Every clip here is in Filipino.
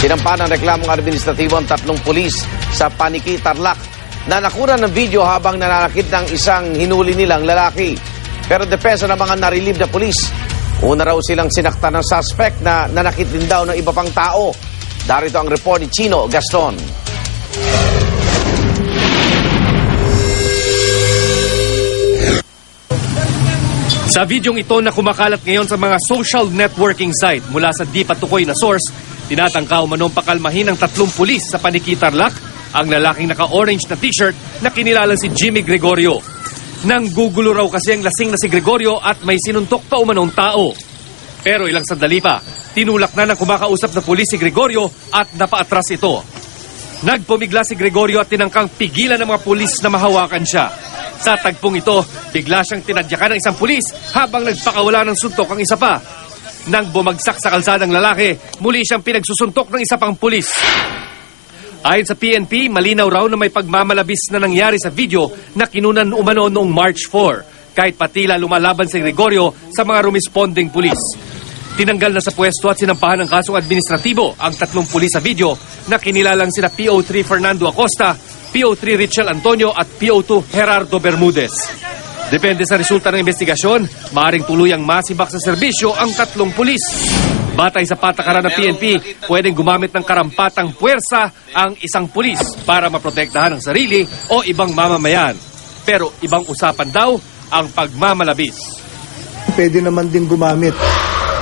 Sinampa ng reklamong administratibo ang 3 pulis sa Paniki, Tarlac na nakuha ng video habang nananakit ng isang hinuli nilang lalaki. Pero depensa ng mga narilib na pulis, una raw silang sinaktan ng suspect na nanakit din daw ng iba pang tao. Darito ang report ni Chino Gaston. Sa videong ito na kumakalat ngayon sa mga social networking site mula sa di patukoy na source, tinatangka umanong pakalmahin ng 3 pulis sa Paniki, Tarlac ang lalaking naka-orange na t-shirt na kinilalang si Jimmy Gregorio. Nanggugulo raw kasi ang lasing na si Gregorio at may sinuntok pa umanong tao. Pero ilang sandali pa, tinulak na ng kumakausap na pulis si Gregorio at napaatras ito. Nagpumigla si Gregorio at tinangkang pigilan ng mga pulis na mahawakan siya. Sa tagpong ito, bigla siyang tinadyakan ng isang pulis habang nagpakawala ng suntok ang isa pa. Nang bumagsak sa kalsadang lalaki, muli siyang pinagsusuntok ng isa pang pulis. Ayon sa PNP, malinaw raw na may pagmamalabis na nangyari sa video na kinunan umano noong March 4, kahit patila lumalaban si Gregorio sa mga rumesponding pulis. Tinanggal na sa pwesto at sinampahan ng kasong administratibo ang 3 pulis sa video na kinilalang sina PO3 Fernando Acosta, PO3 Richel Antonio at PO2 Gerardo Bermudez. Depende sa resulta ng investigasyon, maaaring tuluyang masibak sa serbisyo ang 3 pulis. Batay sa patakaran ng PNP, pwedeng gumamit ng karampatang puwersa ang isang pulis para maprotektahan ang sarili o ibang mamamayan. Pero ibang usapan daw ang pagmamalabis. Pwede naman din gumamit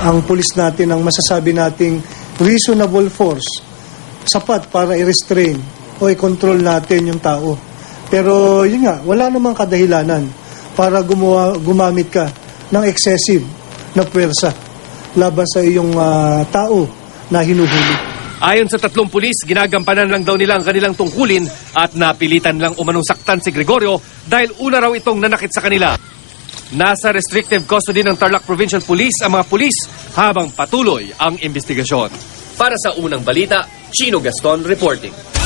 ang pulis natin ang masasabi nating reasonable force, sapat para i-restrain o i-control natin yung tao. Pero yun nga, wala namang kadahilanan para gumamit ka ng excessive na puwersa laban sa iyong tao na hinuhuli. Ayon sa 3 pulis, ginagampanan lang daw nila ang kanilang tungkulin at napilitan lang umanong saktan si Gregorio dahil una raw itong nanakit sa kanila. Nasa restrictive custody ng Tarlac Provincial Police ang mga pulis habang patuloy ang investigasyon. Para sa unang balita, Chino Gaston reporting.